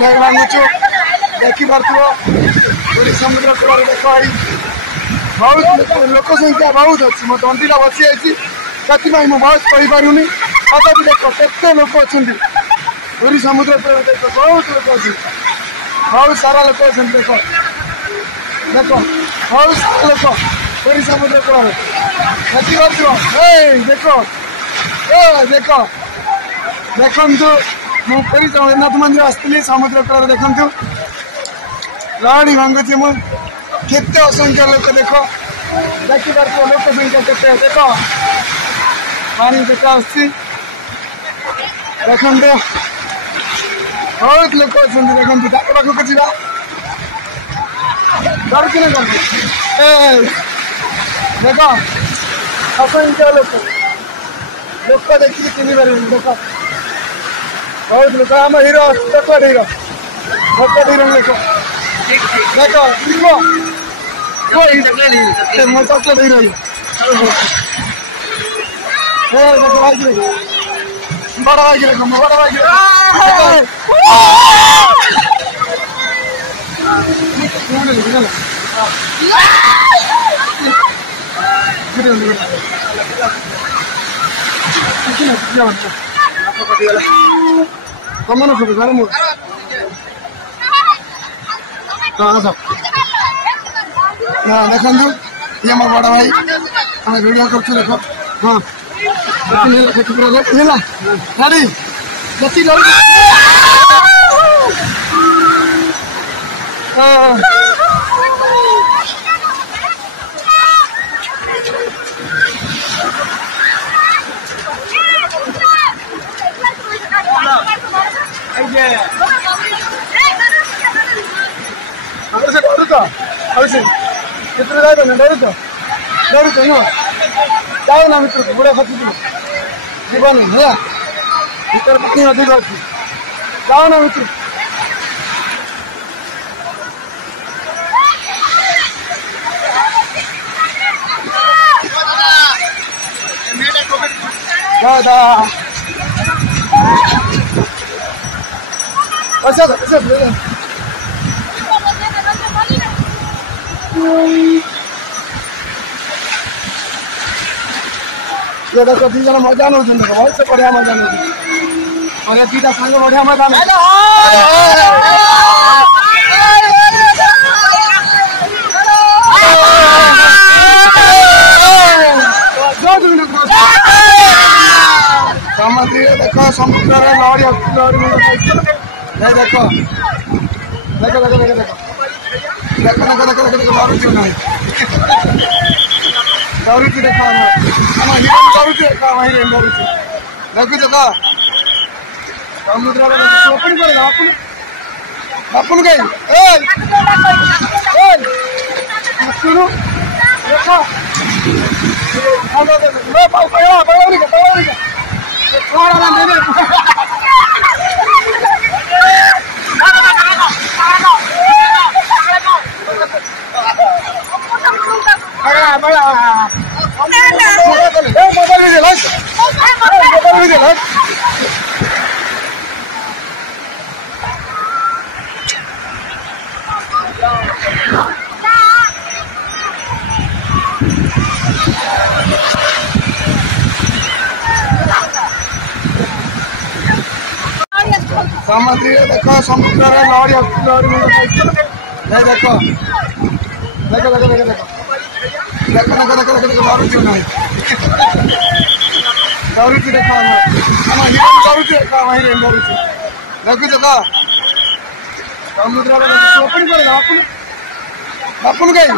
ढेर भांगुचु देखी पार्थ्यो पूरी समुद्र कूल देख बहुत लोक संख्या बहुत अच्छी मो तंटीटा बसी जाइए से बहुत कही पारूनी तथा देख केते लोक अच्छा पूरी समुद्र कूल देख बहुत लोक अच्छे बहुत सारा लोक अच्छा देख देख बहुत सारा लोक पूरी समुद्र कूल देखी पार्थ्यो देख देख देखु मुझे जगन्नाथ मंदिर आसती समुद्र कूल देखु लहड़ी भांगुची मु केते असंख्य लोक देख देखी पार्थ लोक संख्या केते देख पानी केते आसी देखु बहुत लोक अच्छा देखु पाखक जा डरुच ना देख असंख्य लोक लोक देखिए चिन्ह पारे देख बहुत लोक आम हीरो चकलेट हीरो देख देखो मो चकलेट हीरो बड़ा भाई देखो बड़ा भाई कमन सब घर मु हाँ देखु ये मोर बड़ भाई आम भिडियो कर देख हाँ गाड़ी जति कितने डरुच न जाओ ना मित्र बुढ़ा खचु जीवन है भर पानी अधिक अच्छी जाओ ना मित्र ये देखो दी जन मजा नौ बहुत से बढ़िया मजा नौ और ये दीदा संग बढ़िया मजा समुद्र देखो समुद्र लहड़ी देखो देखो देखो देखो देखो देखो देखो देखो लहड़ी ना डरुच देख डरुच देखु देख समुद्र ओपन कर अपन गई शुरू समुद्र देखो समुद्र लहड़ी देखो देखो देखो देखो देखो देखो देखो देखो देखो लहड़ी ना डरुच देख डरुच देखु देख समुद्र ओपन कर अपन गई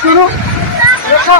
शुरू देखो